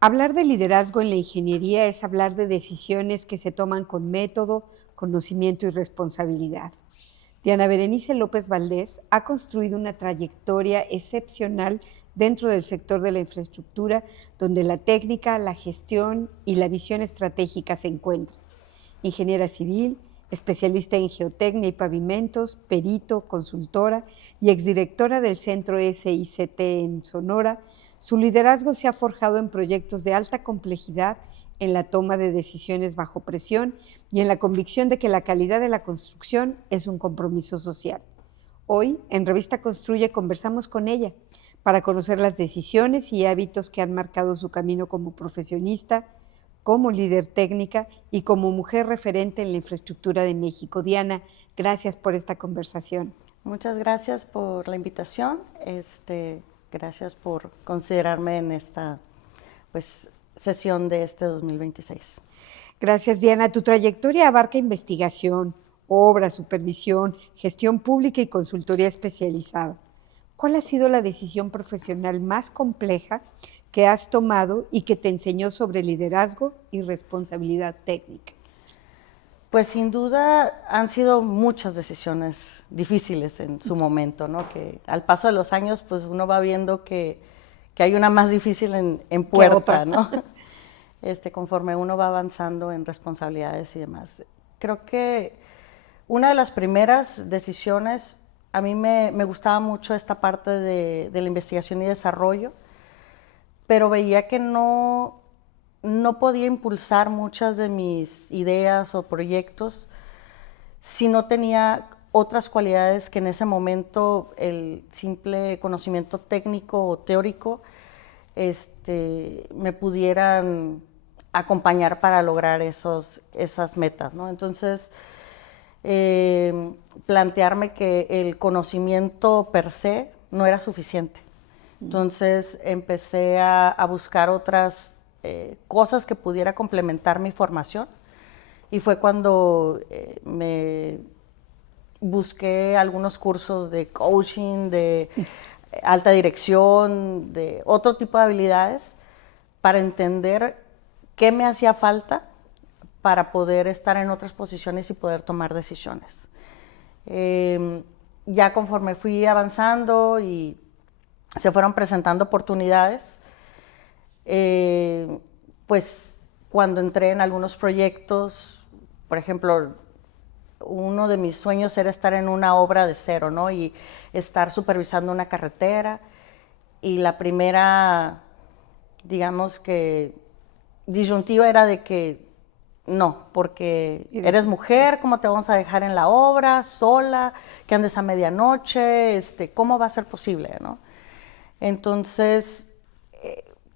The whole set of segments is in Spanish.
Hablar de liderazgo en la ingeniería es hablar de decisiones que se toman con método, conocimiento y responsabilidad. Diana Berenice López Valdés ha construido una trayectoria excepcional dentro del sector de la infraestructura, donde la técnica, la gestión y la visión estratégica se encuentran. Ingeniera civil, especialista en geotecnia y pavimentos, perito, consultora y exdirectora del Centro SICT en Sonora, su liderazgo se ha forjado en proyectos de alta complejidad, en la toma de decisiones bajo presión y en la convicción de que la calidad de la construcción es un compromiso social. Hoy, en Revista Construye, conversamos con ella para conocer las decisiones y hábitos que han marcado su camino como profesionista, como líder técnica y como mujer referente en la infraestructura de México. Diana, gracias por esta conversación. Muchas gracias por la invitación. Gracias por considerarme en esta sesión de este 2026. Gracias, Diana. Tu trayectoria abarca investigación, obra, supervisión, gestión pública y consultoría especializada. ¿Cuál ha sido la decisión profesional más compleja que has tomado y que te enseñó sobre liderazgo y responsabilidad técnica? Pues sin duda han sido muchas decisiones difíciles en su momento, ¿no? Que al paso de los años, pues uno va viendo que hay una más difícil en puerta, ¿no? Conforme uno va avanzando en responsabilidades y demás. Creo que una de las primeras decisiones, a mí me gustaba mucho esta parte de la investigación y desarrollo, pero veía que no podía impulsar muchas de mis ideas o proyectos si no tenía otras cualidades que en ese momento el simple conocimiento técnico o teórico me pudieran acompañar para lograr esas metas, ¿no? Entonces, plantearme que el conocimiento per se no era suficiente. Entonces empecé a buscar otras cosas que pudiera complementar mi formación y fue cuando me busqué algunos cursos de coaching, de alta dirección, de otro tipo de habilidades para entender qué me hacía falta para poder estar en otras posiciones y poder tomar decisiones. Ya conforme fui avanzando y se fueron presentando oportunidades, pues cuando entré en algunos proyectos, por ejemplo, uno de mis sueños era estar en una obra de cero, ¿no? Y estar supervisando una carretera. Y la primera, digamos que, disyuntiva era de que no, porque eres mujer, ¿cómo te vamos a dejar en la obra, sola, que andes a medianoche? ¿Cómo va a ser posible, no? Entonces,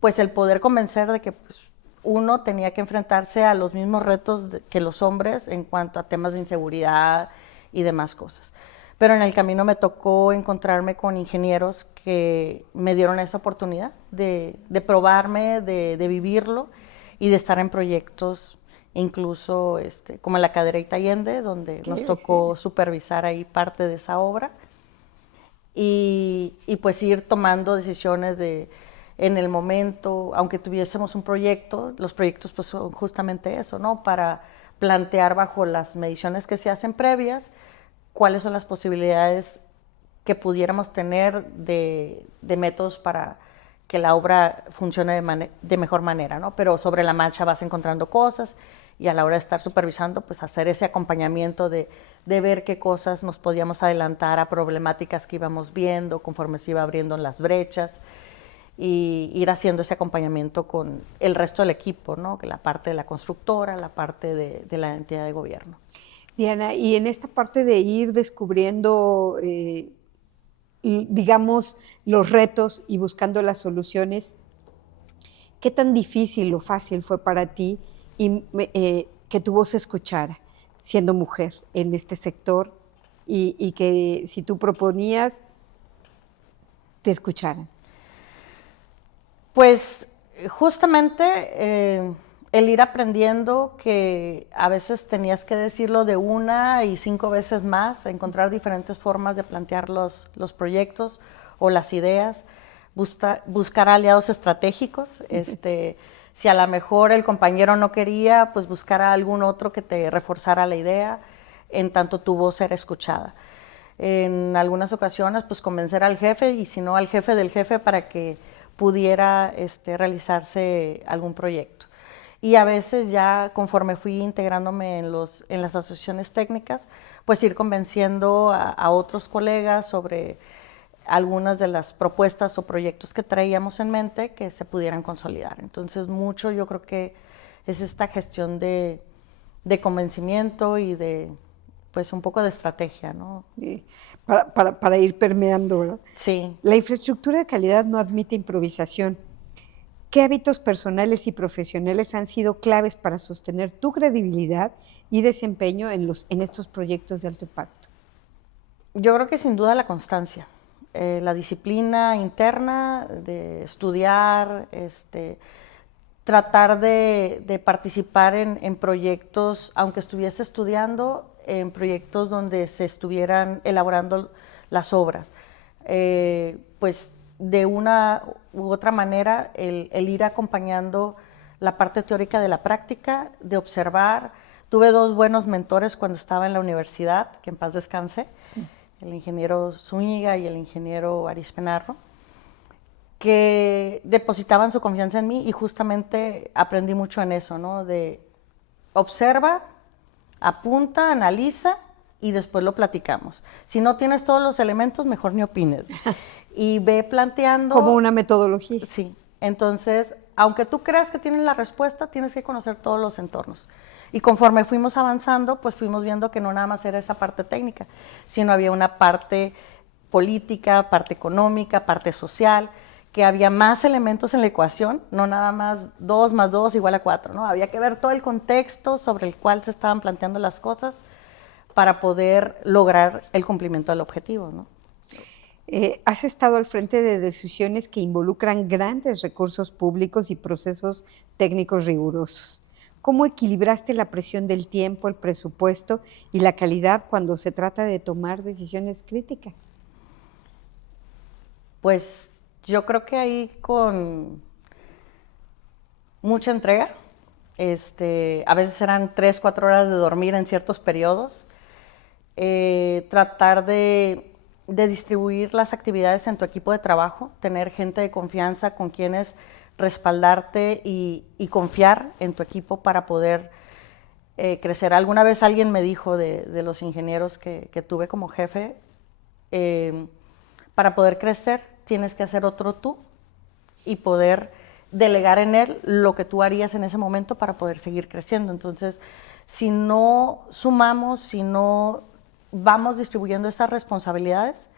pues el poder convencer de que pues, uno tenía que enfrentarse a los mismos retos que los hombres en cuanto a temas de inseguridad y demás cosas. Pero en el camino me tocó encontrarme con ingenieros que me dieron esa oportunidad de probarme, de vivirlo y de estar en proyectos, incluso como en la Cadereyta Allende, donde nos tocó supervisar ahí parte de esa obra. Y pues ir tomando decisiones en el momento, aunque tuviésemos un proyecto, los proyectos pues son justamente eso, ¿no? Para plantear bajo las mediciones que se hacen previas, cuáles son las posibilidades que pudiéramos tener de métodos para que la obra funcione de mejor manera, ¿no? Pero sobre la marcha vas encontrando cosas y a la hora de estar supervisando, pues hacer ese acompañamiento de ver qué cosas nos podíamos adelantar a problemáticas que íbamos viendo conforme se iba abriendo las brechas y ir haciendo ese acompañamiento con el resto del equipo, ¿no? La parte de la constructora, la parte de la entidad de gobierno. Diana, y en esta parte de ir descubriendo, digamos, los retos y buscando las soluciones, ¿qué tan difícil o fácil fue para ti que tu voz se escuchara, siendo mujer en este sector y que si tú proponías, te escucharan? Pues justamente el ir aprendiendo que a veces tenías que decirlo de una y 5 veces más, encontrar diferentes formas de plantear los proyectos o las ideas buscar aliados estratégicos, si a lo mejor el compañero no quería, pues buscar a algún otro que te reforzara la idea, en tanto tu voz era escuchada. En algunas ocasiones, pues convencer al jefe, y si no al jefe del jefe, para que pudiera realizarse algún proyecto. Y a veces ya conforme fui integrándome en las asociaciones técnicas, pues ir convenciendo a otros colegas sobre algunas de las propuestas o proyectos que traíamos en mente que se pudieran consolidar. Entonces, mucho yo creo que es esta gestión de convencimiento y de, pues, un poco de estrategia, ¿no? Para ir permeando, ¿verdad? Sí. La infraestructura de calidad no admite improvisación. ¿Qué hábitos personales y profesionales han sido claves para sostener tu credibilidad y desempeño en estos proyectos de alto impacto? Yo creo que sin duda la constancia, la disciplina interna de estudiar, tratar de participar en proyectos, aunque estuviese estudiando, en proyectos donde se estuvieran elaborando las obras. Pues de una u otra manera, el ir acompañando la parte teórica de la práctica, de observar. Tuve 2 buenos mentores cuando estaba en la universidad, que en paz descanse, el ingeniero Zúñiga y el ingeniero Arispenarro, que depositaban su confianza en mí, y justamente aprendí mucho en eso, ¿no? De observa, apunta, analiza y después lo platicamos. Si no tienes todos los elementos, mejor ni opines. Y ve planteando... Como una metodología. Sí. Entonces, aunque tú creas que tienes la respuesta, tienes que conocer todos los entornos. Y conforme fuimos avanzando, pues fuimos viendo que no nada más era esa parte técnica, sino había una parte política, parte económica, parte social, que había más elementos en la ecuación, no nada más 2 más 2 igual a 4, ¿no? Había que ver todo el contexto sobre el cual se estaban planteando las cosas para poder lograr el cumplimiento del objetivo, ¿no? Has estado al frente de decisiones que involucran grandes recursos públicos y procesos técnicos rigurosos. ¿Cómo equilibraste la presión del tiempo, el presupuesto y la calidad cuando se trata de tomar decisiones críticas? Pues yo creo que ahí con mucha entrega, a veces eran 3, 4 horas de dormir en ciertos periodos, tratar de distribuir las actividades en tu equipo de trabajo, tener gente de confianza con quienes respaldarte y confiar en tu equipo para poder crecer. Alguna vez alguien me dijo de los ingenieros que tuve como jefe, para poder crecer tienes que hacer otro tú y poder delegar en él lo que tú harías en ese momento para poder seguir creciendo. Entonces, si no sumamos, si no vamos distribuyendo estas responsabilidades,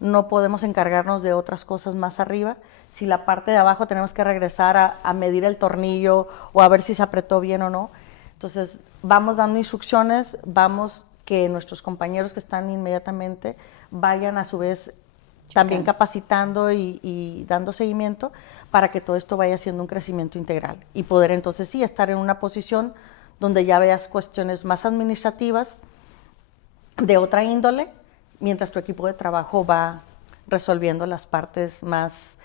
no podemos encargarnos de otras cosas más arriba. Si la parte de abajo tenemos que regresar a medir el tornillo o a ver si se apretó bien o no. Entonces, vamos dando instrucciones, vamos que nuestros compañeros que están inmediatamente vayan a su vez también capacitando y dando seguimiento para que todo esto vaya siendo un crecimiento integral y poder entonces sí estar en una posición donde ya veas cuestiones más administrativas de otra índole, mientras tu equipo de trabajo va resolviendo las partes más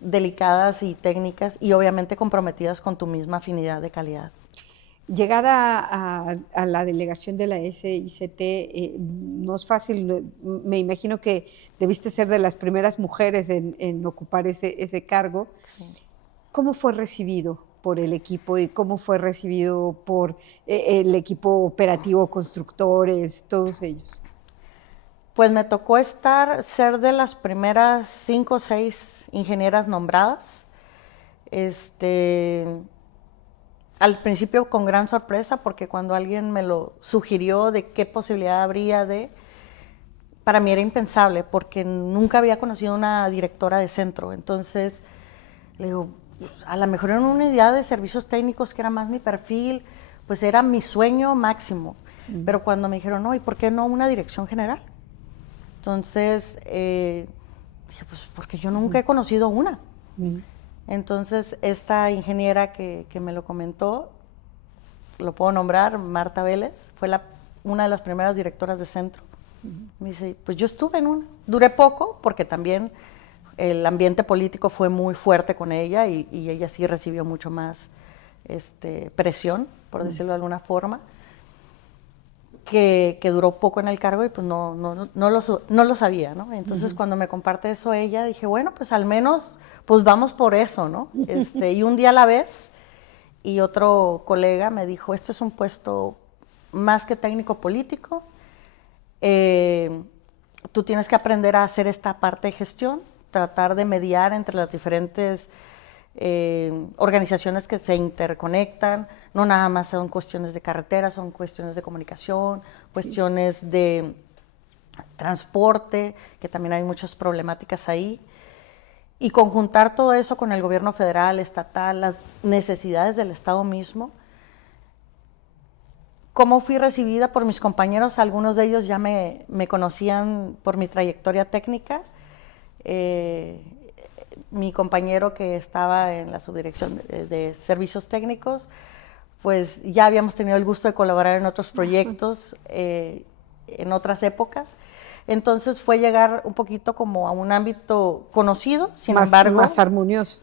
delicadas y técnicas y obviamente comprometidas con tu misma afinidad de calidad. Llegar a la delegación de la SICT no es fácil. Me imagino que debiste ser de las primeras mujeres en ocupar ese cargo. Sí. ¿Cómo fue recibido por el equipo y cómo fue recibido por el equipo operativo, constructores, todos ellos? Pues me tocó ser de las primeras 5 o 6 ingenieras nombradas. Al principio con gran sorpresa, porque cuando alguien me lo sugirió de qué posibilidad habría para mí era impensable, porque nunca había conocido una directora de centro. Entonces, le digo, a lo mejor en una unidad de servicios técnicos, que era más mi perfil, pues era mi sueño máximo. Pero cuando me dijeron, no, ¿y por qué no una dirección general? Entonces, dije, pues porque yo nunca he conocido una. Entonces, esta ingeniera que me lo comentó, lo puedo nombrar, Marta Vélez, fue una de las primeras directoras de centro. Me dice, pues yo estuve en una. Duré poco, porque también el ambiente político fue muy fuerte con ella y ella sí recibió mucho más presión, por decirlo de alguna forma, que duró poco en el cargo y pues no lo sabía, ¿no? Entonces cuando me comparte eso ella, dije, bueno, pues al menos pues vamos por eso, ¿no? Y un día a la vez, y otro colega me dijo, esto es un puesto más que técnico político, tú tienes que aprender a hacer esta parte de gestión, tratar de mediar entre las diferentes organizaciones que se interconectan, no nada más son cuestiones de carretera, son cuestiones de comunicación, cuestiones de transporte, que también hay muchas problemáticas ahí, y conjuntar todo eso con el gobierno federal, estatal, las necesidades del Estado mismo. ¿Cómo fui recibida por mis compañeros? Algunos de ellos ya me conocían por mi trayectoria técnica. Mi compañero que estaba en la subdirección de servicios técnicos, pues ya habíamos tenido el gusto de colaborar en otros proyectos, en otras épocas. Entonces fue llegar un poquito como a un ámbito conocido, sin embargo. Más armonioso.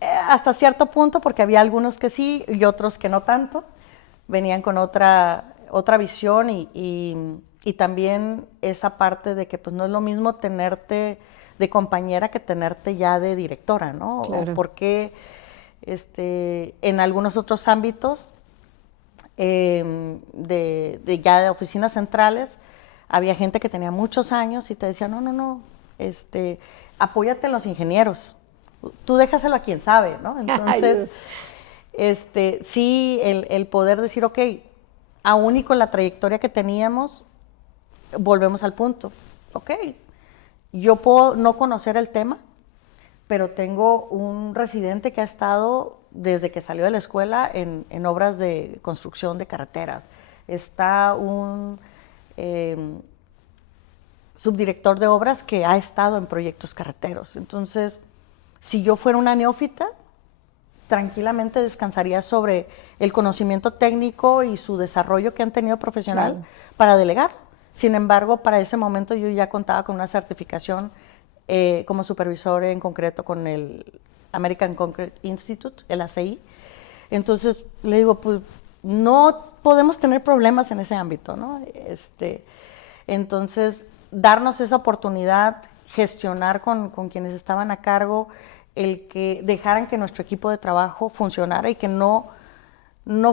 Hasta cierto punto, porque había algunos que sí y otros que no tanto. Venían con otra visión y también esa parte de que pues no es lo mismo tenerte de compañera que tenerte ya de directora, ¿no? Claro. O porque en algunos otros ámbitos ya de oficinas centrales había gente que tenía muchos años y te decía, no, apóyate en los ingenieros, tú déjaselo a quien sabe, ¿no? Entonces, sí, el poder decir, ok, aún y con la trayectoria que teníamos, volvemos al punto, ok, yo puedo no conocer el tema, pero tengo un residente que ha estado desde que salió de la escuela en obras de construcción de carreteras. Está un subdirector de obras que ha estado en proyectos carreteros. Entonces, si yo fuera una neófita, tranquilamente descansaría sobre el conocimiento técnico y su desarrollo que han tenido profesional para delegar. Sin embargo, para ese momento yo ya contaba con una certificación como supervisor en concreto con el American Concrete Institute, el ACI. Entonces le digo, pues no podemos tener problemas en ese ámbito, ¿no? Entonces, darnos esa oportunidad, gestionar con quienes estaban a cargo, el que dejaran que nuestro equipo de trabajo funcionara y que no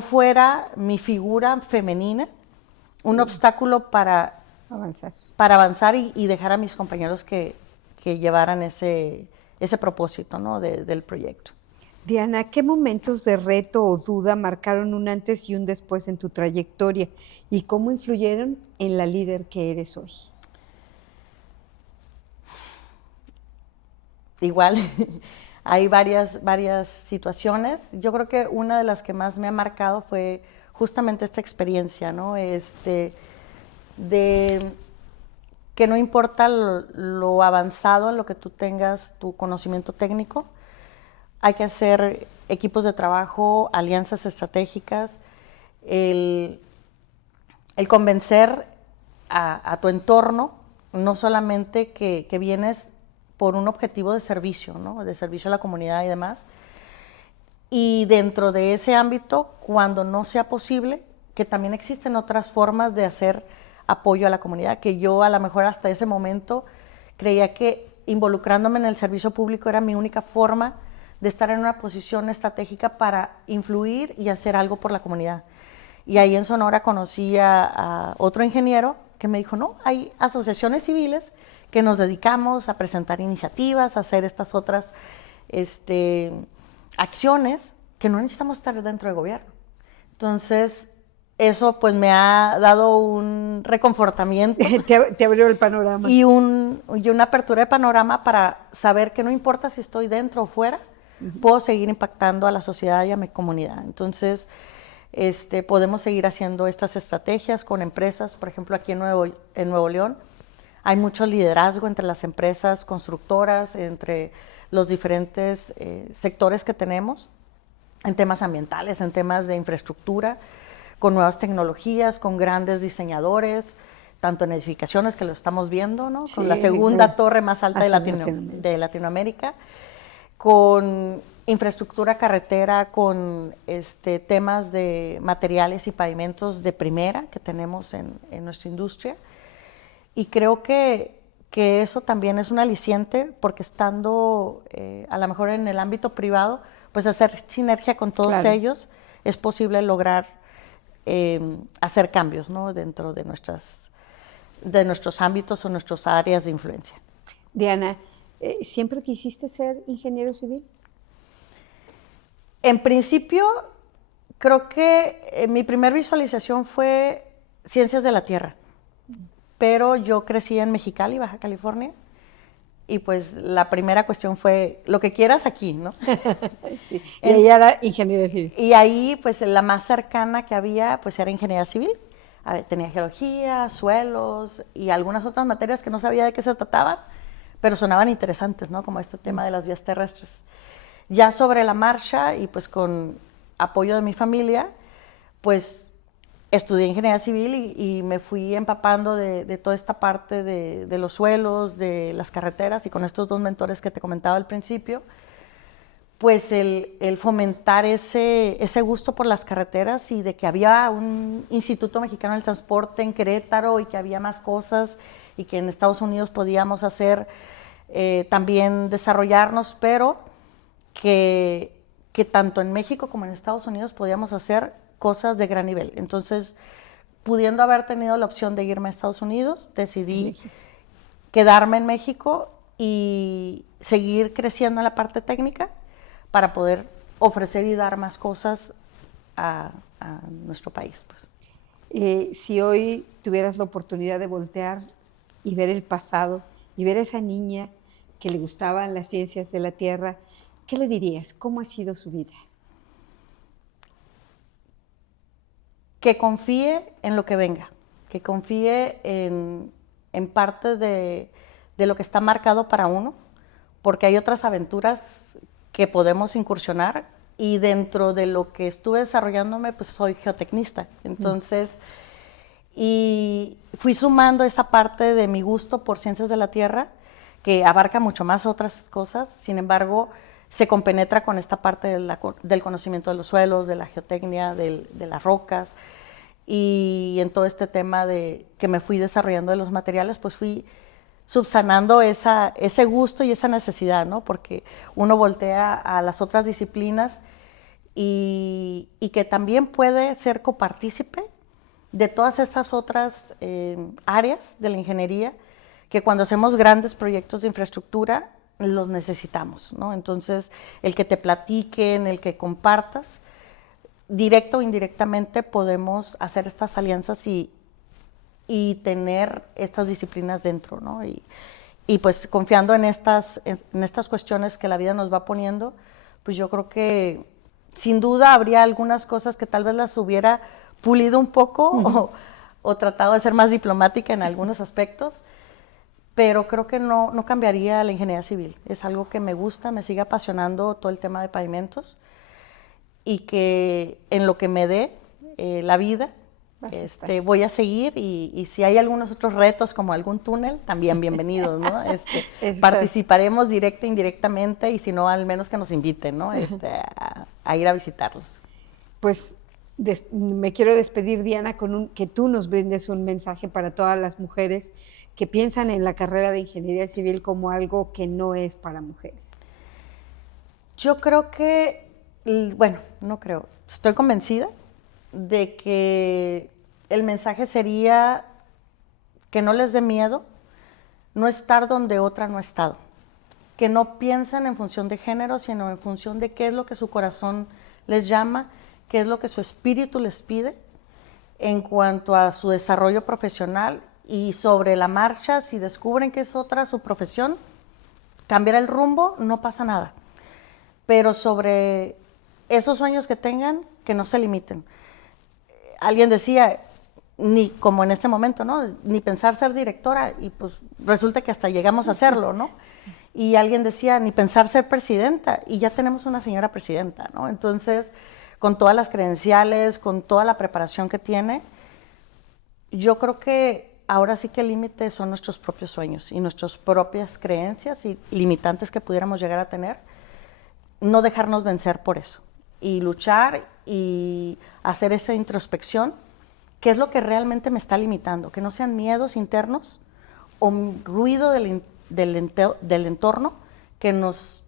fuera mi figura femenina un obstáculo para avanzar y dejar a mis compañeros que llevaran ese propósito, ¿no? del proyecto. Diana, ¿qué momentos de reto o duda marcaron un antes y un después en tu trayectoria y cómo influyeron en la líder que eres hoy? Igual, hay varias situaciones. Yo creo que una de las que más me ha marcado fue justamente esta experiencia, ¿no? De que no importa lo avanzado en lo que tú tengas, tu conocimiento técnico, hay que hacer equipos de trabajo, alianzas estratégicas, el convencer a tu entorno, no solamente que vienes por un objetivo de servicio, ¿no? De servicio a la comunidad y demás. Y dentro de ese ámbito, cuando no sea posible, que también existen otras formas de hacer apoyo a la comunidad, que yo a lo mejor hasta ese momento creía que involucrándome en el servicio público era mi única forma de estar en una posición estratégica para influir y hacer algo por la comunidad. Y ahí en Sonora conocí a otro ingeniero que me dijo, no, hay asociaciones civiles que nos dedicamos a presentar iniciativas, a hacer estas otras acciones que no necesitamos estar dentro del gobierno. Entonces, eso pues me ha dado un reconfortamiento. Te abrió el panorama. Y una apertura de panorama para saber que no importa si estoy dentro o fuera, puedo seguir impactando a la sociedad y a mi comunidad. Entonces, podemos seguir haciendo estas estrategias con empresas, por ejemplo, aquí en Nuevo León, hay mucho liderazgo entre las empresas constructoras, entre los diferentes sectores que tenemos, en temas ambientales, en temas de infraestructura, con nuevas tecnologías, con grandes diseñadores. tanto en edificaciones, que lo estamos viendo, ¿no? Sí, Con la segunda claro. torre más alta de Latinoamérica, con infraestructura carretera, con temas de materiales y pavimentos de primera que tenemos en nuestra industria. Y creo que eso también es un aliciente, porque estando a lo mejor en el ámbito privado, pues hacer sinergia con todos ellos, es posible lograr hacer cambios, ¿no? Dentro de nuestros ámbitos o nuestras áreas de influencia. Diana, ¿siempre quisiste ser ingeniero civil? En principio, creo que mi primera visualización fue Ciencias de la Tierra, pero yo crecí en Mexicali, Baja California, y pues la primera cuestión fue lo que quieras aquí, ¿no? Sí. Y ella era ingeniera civil. Y ahí, pues la más cercana que había, pues era ingeniería civil. A ver, tenía geología, suelos y algunas otras materias que no sabía de qué se trataban, pero sonaban interesantes, ¿no? Como este tema de las vías terrestres. Ya sobre la marcha y pues con apoyo de mi familia, pues estudié ingeniería civil y me fui empapando de toda esta parte de los suelos, de las carreteras, y con estos dos mentores que te comentaba al principio, pues el fomentar ese gusto por las carreteras, y de que había un Instituto Mexicano del Transporte en Querétaro y que había más cosas y que en Estados Unidos podíamos hacer también desarrollarnos, pero que tanto en México como en Estados Unidos podíamos hacer cosas de gran nivel. Entonces, pudiendo haber tenido la opción de irme a Estados Unidos, decidí quedarme en México y seguir creciendo en la parte técnica para poder ofrecer y dar más cosas a nuestro país, pues. Si hoy tuvieras la oportunidad de voltear y ver el pasado y ver a esa niña que le gustaban las ciencias de la Tierra, ¿qué le dirías? ¿Cómo ha sido su vida? Que confíe en lo que venga, que confíe en parte de lo que está marcado para uno, porque hay otras aventuras que podemos incursionar, y dentro de lo que estuve desarrollándome, pues soy geotecnista. Entonces, y fui sumando esa parte de mi gusto por ciencias de la Tierra, que abarca mucho más otras cosas. Sin embargo, se compenetra con esta parte del conocimiento de los suelos, de la geotecnia, de las rocas, y en todo este tema de que me fui desarrollando de los materiales, pues fui subsanando ese gusto y esa necesidad, ¿no? Porque uno voltea a las otras disciplinas y que también puede ser copartícipe de todas estas otras áreas de la ingeniería, que cuando hacemos grandes proyectos de infraestructura los necesitamos, ¿no? Entonces, el que te platiquen, el que compartas, directo o indirectamente podemos hacer estas alianzas y tener estas disciplinas dentro, ¿no? Y pues confiando en estas cuestiones que la vida nos va poniendo, pues yo creo que sin duda habría algunas cosas que tal vez las hubiera pulido un poco o tratado de ser más diplomática en algunos aspectos, pero creo que no cambiaría la ingeniería civil. Es algo que me gusta, me sigue apasionando todo el tema de pavimentos, y que en lo que me dé la vida, voy a seguir, y si hay algunos otros retos como algún túnel, también bienvenidos, ¿no? Participaremos directa e indirectamente, y si no, al menos que nos inviten, ¿no? A ir a visitarlos. Pues me quiero despedir, Diana, con que tú nos brindes un mensaje para todas las mujeres que piensan en la carrera de ingeniería civil como algo que no es para mujeres. Yo creo que, bueno, no creo, estoy convencida de que el mensaje sería que no les dé miedo no estar donde otra no ha estado, que no piensen en función de género, sino en función de qué es lo que su corazón les llama, qué es lo que su espíritu les pide en cuanto a su desarrollo profesional, y sobre la marcha, si descubren que es otra su profesión, cambiar el rumbo, no pasa nada, pero sobre esos sueños que tengan, que no se limiten. Alguien decía, ni como en este momento, ¿no? Ni pensar ser directora, y pues resulta que hasta llegamos a hacerlo, ¿no? Y alguien decía, ni pensar ser presidenta, y ya tenemos una señora presidenta, ¿no? Entonces, con todas las credenciales, con toda la preparación que tiene, yo creo que ahora sí que el límite son nuestros propios sueños y nuestras propias creencias y limitantes que pudiéramos llegar a tener. No dejarnos vencer por eso y luchar y hacer esa introspección, qué es lo que realmente me está limitando, que no sean miedos internos o ruido del entorno que nos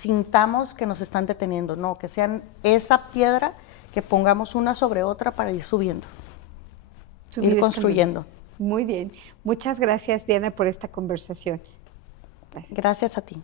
sintamos que nos están deteniendo, no, que sean esa piedra que pongamos una sobre otra para ir subiendo, ir construyendo. Muy bien. Muchas gracias, Diana, por esta conversación. Gracias a ti.